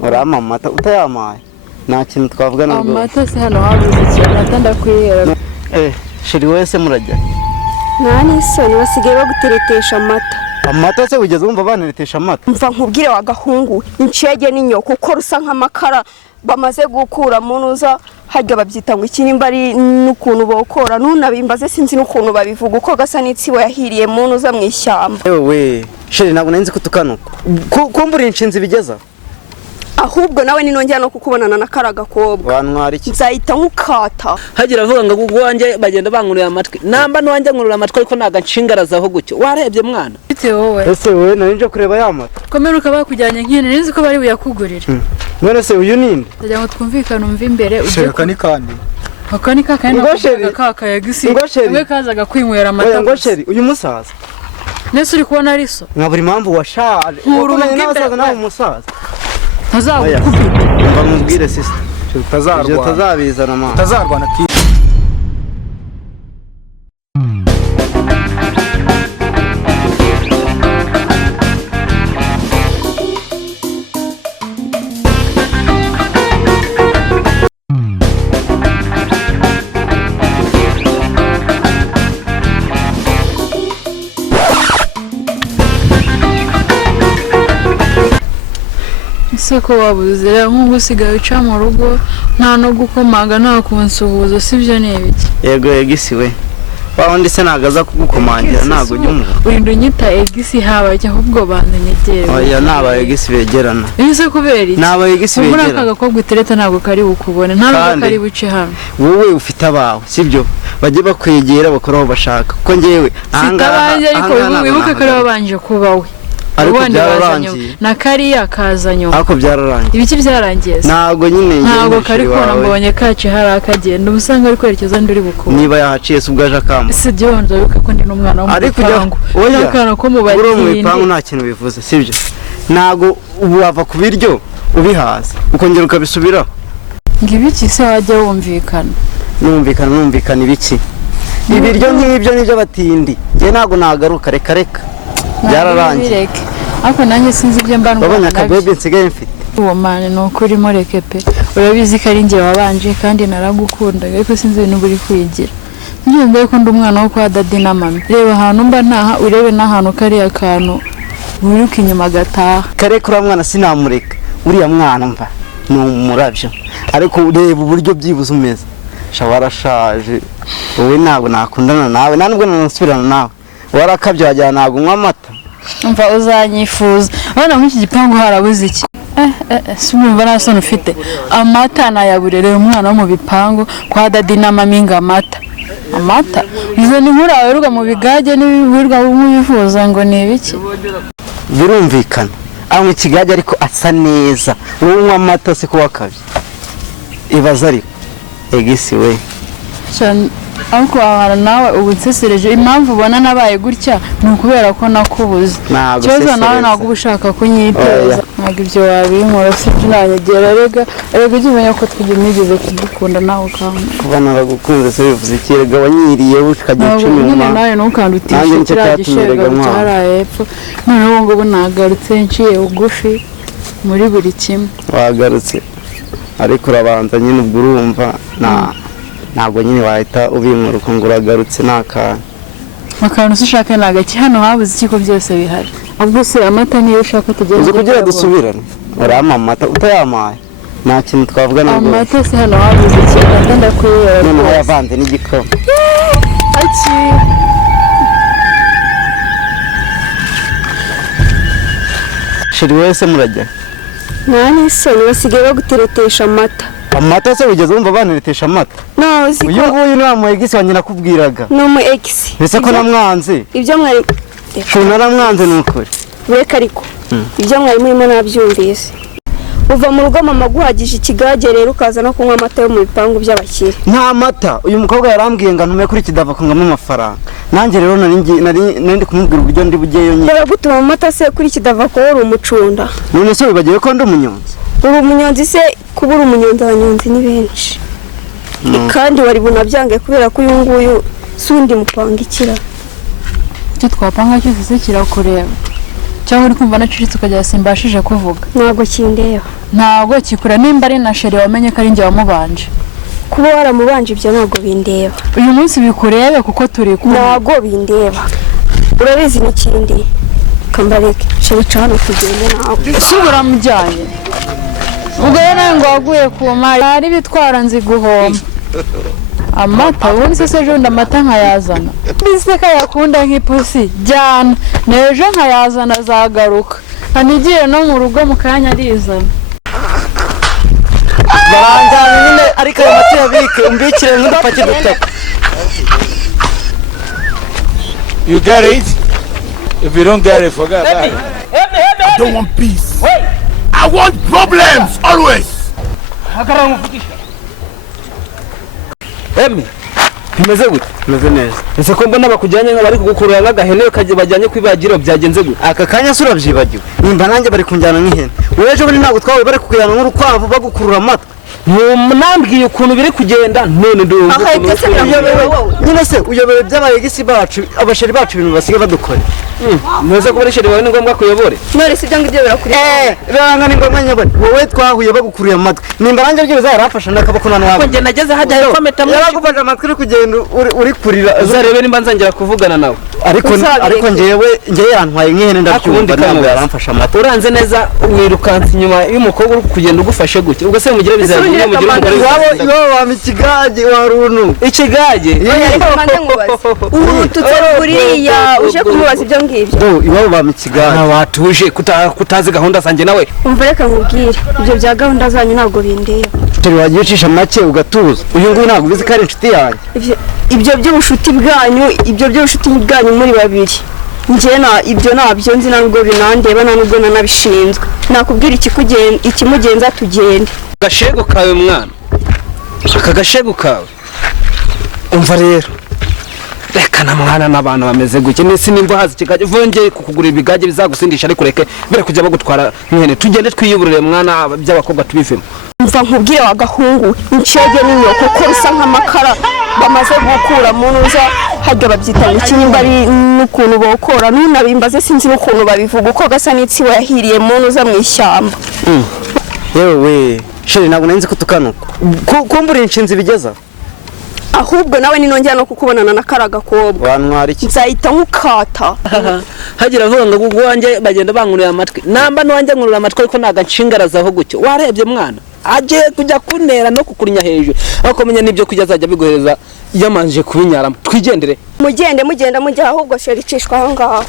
urama amata utayamaye nta kintu twavugana rwose amata se hano habuze ikintu amata ndakwihera sheri wese murajya nta n'isoni basigaye baguteretesha amata se wigeze wumva baneretesha amata mva nkubwire wa gahungu incege n'inyoko uko rusa nk'amakara bamaze gukura mu nuza hajya babyita ngo ikinimba ari n'ukuntu bokora nunabimbaze sinzi n'ukuntu babivuga uko gasa n'itsibo yahiriye mu nuza mu ishyamba yewe sheri ntabwo nari nzi ko tukanuka kumbura inshinzi bigeza ahubwo nawe ninongera no kukubonana na karagakobwa wantwara iki nzahita nkukata hagira avuga ngo gwanjye bagenda bankurira amatwi namba nwanjye nkurira amatwi ariko naga nshingarazaho gutyo warebye mwana bite wowe ese wowe nari nje kureba ya mata komeruka bakujyanye nkene nizi ko bari buyakugurira none se uyu ninde ndagira ngo twumvikane umva imbere uje kani kandi akani kakandi kaka yagisi we kazaga kwinywera amata ngo sheri uyu musaza nese uri kubona ari so nka buri mpamvu washaje ukomeye n'abasaza nawe umusaza ntazagukubita mba mubwire sister utazabizana mama utazarwana isoko wabuze rero nk'ubu usigaye uca mu rugo nta no gukomanga nta kunsuhuza sibyo n'ibiki yego egisi we wawundi se nagaza kugukomangira ntago ujya umuha urinda unyita egisi habajya ahubwo banze nyegere oya naba egisi begerana ese kubera iki naba egisi begerana ubura akagakobwa utereta ntabwo kari bukubone ntabwo kari buce hano wowe ufite abawe sibyo bajye bakwegera bakora aho bashaka kuko njyewe sitabanje ariko wibuke ko ari wabanje kuba we ariko byararangiye na kariya kazanyo ariko byararangiye ibiki byarangiye ntago nyine ntago kari kubona mbonye kaci hari akagenda ubusanga ari kwerekeza ndi uri bukuru niba yahaciye se ubwaje akamba si byo nzaruka ko ndi n'umwana wo mu bipangu oya akana ko mu bagindi uri mu bipangu nta kintu bivuze sibyo ntago ubu wava ku biryo ubihaza ukongera ukabisubiraho ngo ibiki se wajya wumvikana numvikana ibiki ibiryo nk'ibyo nibyo batindi njye ntago nagaruka reka byararangiye ariko nanjye sinzi ibyo mba ndwara babonye akabebe nsigaye mfite uwo mane ni ukuri mureke pe urabizi ko ari njye wabanje kandi naragukundaga ariko sinzi ibintu buri kwigira njye mbere ko ndi umwana wo kwa dadi na mami reba ahantu mba ntaha urebe n'ahantu kariya kantu wiruka inyuma agataha kare kuri mwana sinamureka uriya mwana mva ni umurabyo ariko ureba uburyo byibuze umeze warashaje wowe ntabwo nakundana nawe nta nubwo nanasubirana nawe warakabye wajyana ntabwo unywa amata mva uzanyifuza urabona nk'iki gipangu harabuze iki si umva nta soni ufite amata nayaburereye umwana wo mu bipangu kwa dadi na mami ngo amata izo ni nkuru waweruka mu bigage n'ibihurirwa wifuza ngo ni ibiki birumvikana anywa ikigage ariko asa neza wowe unywa amata se ko wakabye ibaza ariko egisi we ariko wahara nawe ubu nsesereje impamvu ubona nabaye gutya ni ukubera ko nakubuze ikibazo nawe ntabwo uba ushaka kunyiteza ntabwo ibyo wabinkora sibyo nanyegera rega ujye umenya ko twigeze nigeze kugukunda nawe ukanga kuba naragukunze se bivuze iki rega wanyiriye ukajya uca inyuma nawe ntukandutishe kiriya gishega cyaraye hepfo noneho ubu ngubu nagarutse nciye bugufi muri buri kimwe wagarutse ariko urabanza nyine ubwo urumva ntabwo nyine wahita ubimura ngo uragarutse akantu se ushaka ni agaki hano habuze iki ko byose bihari ahubwo se amata niyo ushaka tugenda kugira dusubirane urama amata utayamaye nta kintu twavugana rwose amata se hano habuze iki amata ndakwihera noneho yavanze n'igikoma sheri wese murajya nta n'isoni basigaye baguteretesha amata se wigeze wumva baneretesha amata uyu nguyu ni wa mu egisi wanjye nakubwiraga ni umu egisi mbese ko namwanze ibyo mwari naramwanze ni ukuri reka ariko ibyo mwari murimo nabyumvise uva mu rugo mama guhagije ikigage rero ukaza no kunywa amata yo mu bipangu by'abakire nta mata uyu mukobwa yarambwiye ngo ntume kuri kidava kungamo amafaranga nanjye rero nari kumubwira uburyo ndi bugeyo nyine baragutuma mu mata se kuri kidava ko uri umucunda none se wibagiwe ko ndi umunyonzi uri umunyonzi se kuba uri umunyonzi abanyonzi ni benshi kandi wari bunabyange kubera ko uyu nguyu si undi mupanga ikira icyo twapanga cyose se kirakureba cyangwa uri kumva nacicitse ukagira simbashije kuvuga? ntabwo kindeba. Ntabwo kikura nimba ari na sheri wamenye ko ari njye wamubanje. Kuba waramubanje ibyo ntabwo bindeba. Uyu munsi bikurebe kuko turi kumwe. Ntabwo bindeba. Urabizi n'ikindi. Kambareke sheri cyane kugenda nawe. Subura mujyanye. Ubwo rero ngo waguye ku mari ari bitwara nzi guhoma. Amata ubundi se ejo amata nkayazana. Biseka yakunda nk'ipusi jyana n'ejo nkayazana zagaruka. Anigiye no mu rugo mu kanya arizana. Baranjyana nyine ariko ayo mata yabike umbikire nk'udupaki dutatu. You get it? If you don't get it, forget about it. I don't want peace. I want problems always. Emi bimeze gute? Meze neza. Ese ko mbona bakujyanye nk'abari kugukurura nk'agahene kaje bajyanye kwibagiro byagenze gute? Aka kanya sura byibagiwe. Nimba nanjye bari kunjyana nk'ihene. Wejo bari ntabwo twawe bari kukujyana nk'urukwavu bagukurura amata. Nambwiye ukuntu biri kugenda none ndumva. Nyine se uyobewe byabaye gisi bacu abasheri bacu ibintu basigaye badukora. Ntuze kuba sheri wawe ni ngombwa kuyobore. None si ibyo birakuri. Ranga ni ngombwa nyabone. Wowe twahuye bagukuruye amatwi. Nimba nanjye byo bizarafasha ndakabakunana wawe. Nge nageze hajya hepfo meta mwinshi. Yaragufasha amatwi uri kugenda uri kurira. Uzarebe nimba nzangira kuvugana nawe. Ariko ngewe yantwaye nk'ihene ndabyumva ntabwo yaramfasha amata. Uranze neza wirukanse inyuma y'umukobwa uri kugenda ugufashe gute? Ubwo se mugira bizagira mugira umugore iwabo wama ikigage warunu. Ikigage? Ubu tutaguriya uje kumubaza ibyo ngibyo. Iwabo bama ikigage. Watuje kutazi gahunda zanjye nawe. Umva reka nkubwire ibyo bya gahunda zanyu ntabwo bindeba. Turi wagiye ucisha make ugatuza. Uyu nguyu ntabwo ubizi ko ari inshuti yanjye. Ibyo by'ubushuti bwanyu muri babiri. Ibyo nabyo nzi nubwo binandeba nubwo nanabishinzwe. Nakubwira ikimugenza tugende. Gashego kawe mwana. Aka gashego kawe. Umva rero. Reka na mwana n'abantu bameze guke nisi nimba hazi kigage vongeye kukugura ibigage bizagusindisha ariko reke bere kujya bagutwara nkene tugende twiyuburire mwana by'abakobwa tubivemo. Umva nkubwire wa gahungu incege n'inyoko ko rusa nk'amakara bamaze gukura mu nuza hajya babyita ikimba ari n'ukuntu bokora nunabimbaze sinzi n'ukuntu babivuga uko gasa n'itsiwe yahiriye mu nuza mu ishyamba. Yewe sheri ntabwo nanzi ko tukanuka kumbura inshinzi bigeza ahubwo nawe ninongera no kukubonana na karagakobwa wantwara iki nzahita nkukata. Hagira vuga ngo gugwanje bagenda bankurira amatwi namba nwanjye nkurura amatwi ariko naga nshingarazaho gutyo warebye mwana aje kujya kunera no kukurinya hejuru akomenya nibyo kujya azajya biguhereza yamanje kubinyaramo twigendere mugenda mujya ahubwo sheri cishwa aho ngaho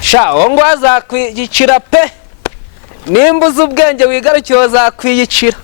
sha ngo azakwiyicira pe nimbuza ubwenge wigarukiye azakwiyicira.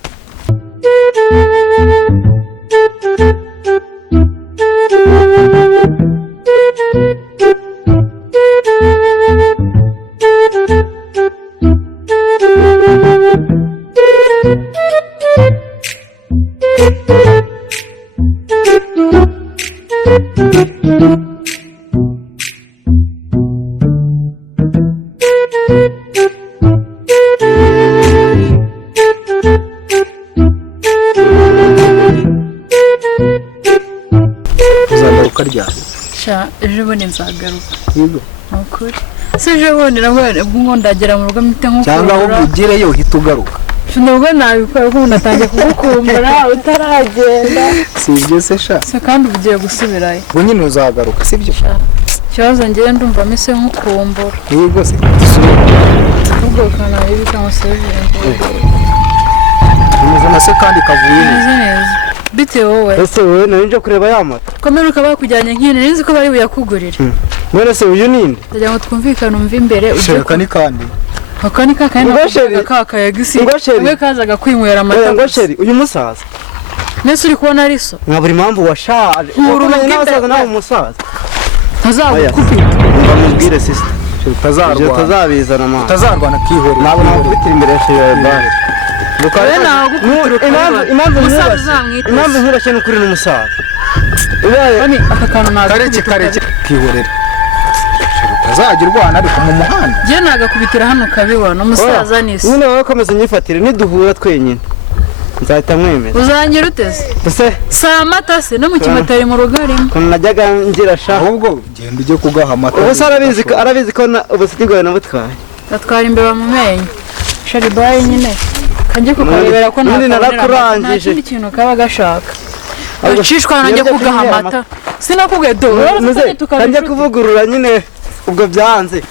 Ejo bundi nzagaruka. Yego. Ukuri. Se ejo bundi nabwo ubwo ndagera mu rugo mite nko cyangwa aho ugireyo uhita ugaruka. Nubwo nabikora ko natangiye kugukumbura utaragenda. Si ibyo se sha. Se kandi ugiye gusubirayo. Ngo nyine uzagaruka sibyo? Cyaza ngiye ndumva mise nkukumbura. Yego se. Ubwo kana yibika musevye. Umeze na se kandi kavuye. Neza. Bite wowe? Ese wowe nanje kureba yamata. Komeruka bakujyanye nkine nizi ko bari buyakugurira. None se uyu ninde? Ndagira ngo twumvikane umva imbere uje kani kandi. Hakani kakandi kaka yagisi. Umwe kazaga kwinywera amata. Ngo sheri uyu musaza. Nese uri kubona ariso? Nka buri mpamvu washaje. Urunye n'abasaza nawe umusaza. Tazagukupita. Bamubwire sister. Tazabizana ma. Tazarwana kihore. Nabo nakubitira imbere ya sheri bane. Impamvu nkubashye n'ukuri n'umusaza. Bani aka kantu kareke kihorera. Tazajya urwana ariko mu muhanda. Je nagakubitira hano kabibona umusaza nisi. Nyine wowe komeza nyifatire niduhura twenyine. nzahita mwemera uzangira uteze ese si amata se no mu kimatari mu rugo arimo ukuntu najyaga ngira sha ahubwo genda ujye kugaha amata ubu se arabizi ko ubusiti bwawe nabutwaye gatwara imbeba mu menyo sharibaye nyine kanjye kukarebera ko N'ubundi nta narakurangije. kindi kintu kaba gashaka ucishwa nanjye kugaha amata sinakubwiye do kanjye kuvugurura nyine ubwo byanze